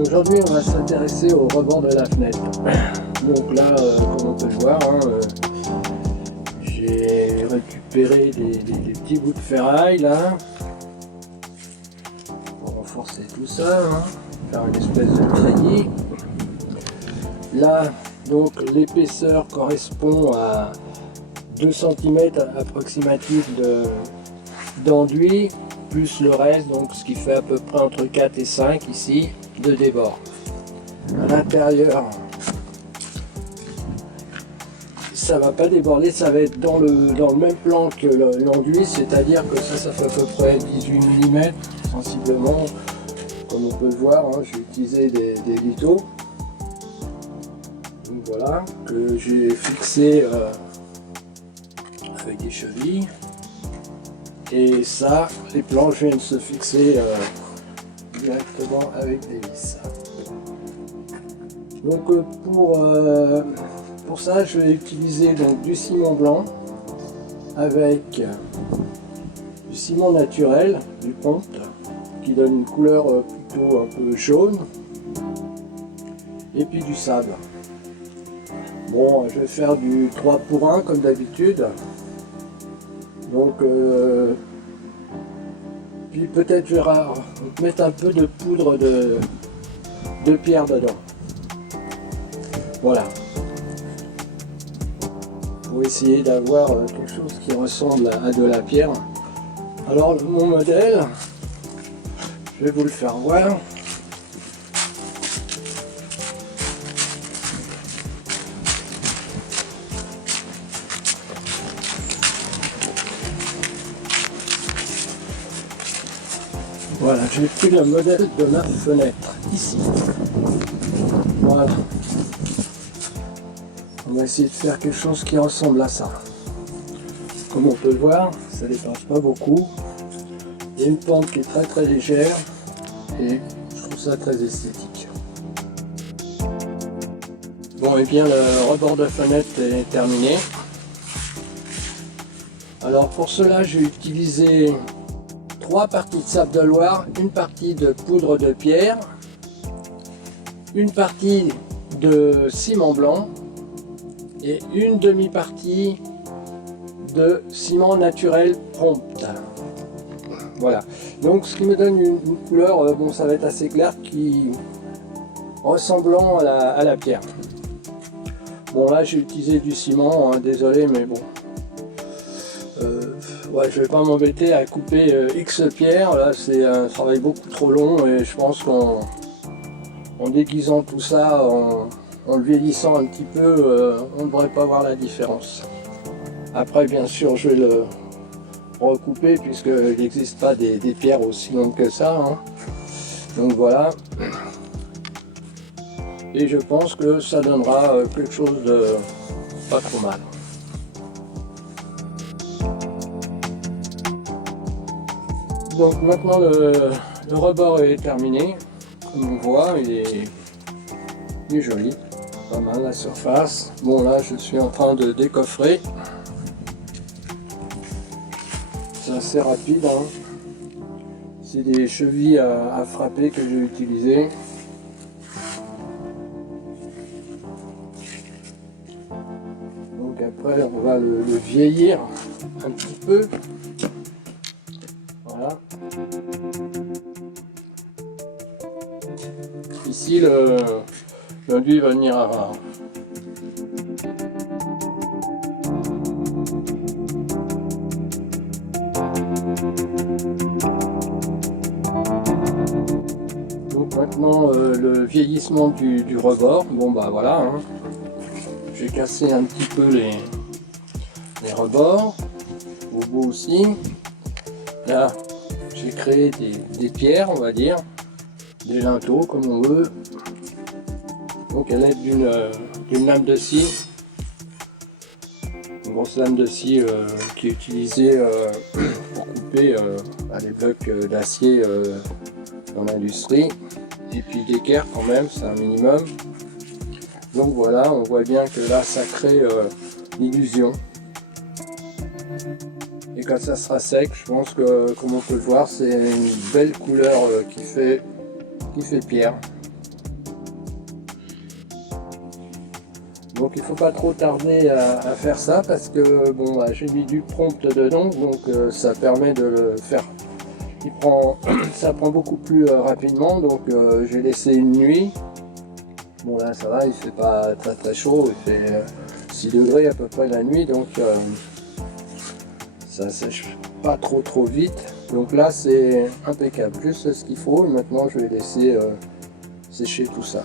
Aujourd'hui, on va s'intéresser au rebord de la fenêtre. Donc là, comme on peut le voir, j'ai récupéré des petits bouts de ferraille là pour renforcer tout ça, faire une espèce de treillis. Là, donc l'épaisseur correspond à 2 cm approximatif d'enduit, plus le reste, donc ce qui fait à peu près entre 4 et 5 ici de débord. À l'intérieur, ça va pas déborder, ça va être dans le même plan que l'enduit, c'est-à-dire que ça fait à peu près 18 mm sensiblement. Comme on peut le voir, j'ai utilisé des lithots. Donc voilà, que j'ai fixé avec des chevilles. Et ça, les planches viennent se fixer directement avec des vis. Donc pour ça, je vais utiliser donc du ciment blanc avec du ciment naturel, du ponte, qui donne une couleur plutôt un peu jaune, et puis du sable. Bon, je vais faire du 3 pour 1 comme d'habitude. Donc puis peut-être je vais mettre un peu de poudre de pierre dedans. Voilà. Pour essayer d'avoir quelque chose qui ressemble à de la pierre. Alors mon modèle, je vais vous le faire voir. Voilà, j'ai pris le modèle de ma fenêtre, ici. Voilà. On va essayer de faire quelque chose qui ressemble à ça. Comme on peut le voir, ça ne dépasse pas beaucoup. Il y a une pente qui est très très légère et je trouve ça très esthétique. Bon, et bien le rebord de fenêtre est terminé. Alors pour cela, j'ai utilisé 3 parties de sable de Loire, une partie de poudre de pierre, une partie de ciment blanc et une demi-partie de ciment naturel prompte. Voilà, donc ce qui me donne une couleur, bon ça va être assez clair, qui ressemblant à la pierre. Bon là j'ai utilisé du ciment, désolé mais bon. Ouais, je vais pas m'embêter à couper X pierres, là c'est un travail beaucoup trop long et je pense qu'en déguisant tout ça, en le vieillissant un petit peu, on ne devrait pas voir la différence. Après bien sûr je vais le recouper puisqu'il n'existe pas des pierres aussi longues que ça. Donc voilà. Et je pense que ça donnera quelque chose de pas trop mal. Donc maintenant le rebord est terminé, comme on voit il est joli, pas mal la surface. Bon là je suis en train de décoffrer, c'est assez rapide, c'est des chevilles à frapper que j'ai utilisées. Donc après on va le vieillir un petit peu. Voilà. Ici l'enduit va venir à donc maintenant le vieillissement du rebord. Bon bah voilà, j'ai cassé un petit peu les rebords, au bout aussi. Là j'ai créé des pierres, on va dire, des linteaux comme on veut. Donc à l'aide d'une lame de scie, une grosse lame de scie qui est utilisée pour couper les blocs d'acier dans l'industrie, et puis d'équerre quand même, c'est un minimum. Donc voilà, on voit bien que là ça crée l'illusion. Et quand ça sera sec, je pense que, comme on peut le voir, c'est une belle couleur qui fait pierre. Donc il ne faut pas trop tarder à faire ça parce que bon, j'ai mis du prompt dedans, donc ça permet de le faire. Ça prend beaucoup plus rapidement, donc j'ai laissé une nuit. Bon là ça va, il fait pas très chaud, il fait 6 degrés à peu près la nuit, donc ça sèche pas trop vite. Donc là c'est impeccable, juste ce qu'il faut. Maintenant je vais laisser sécher tout ça.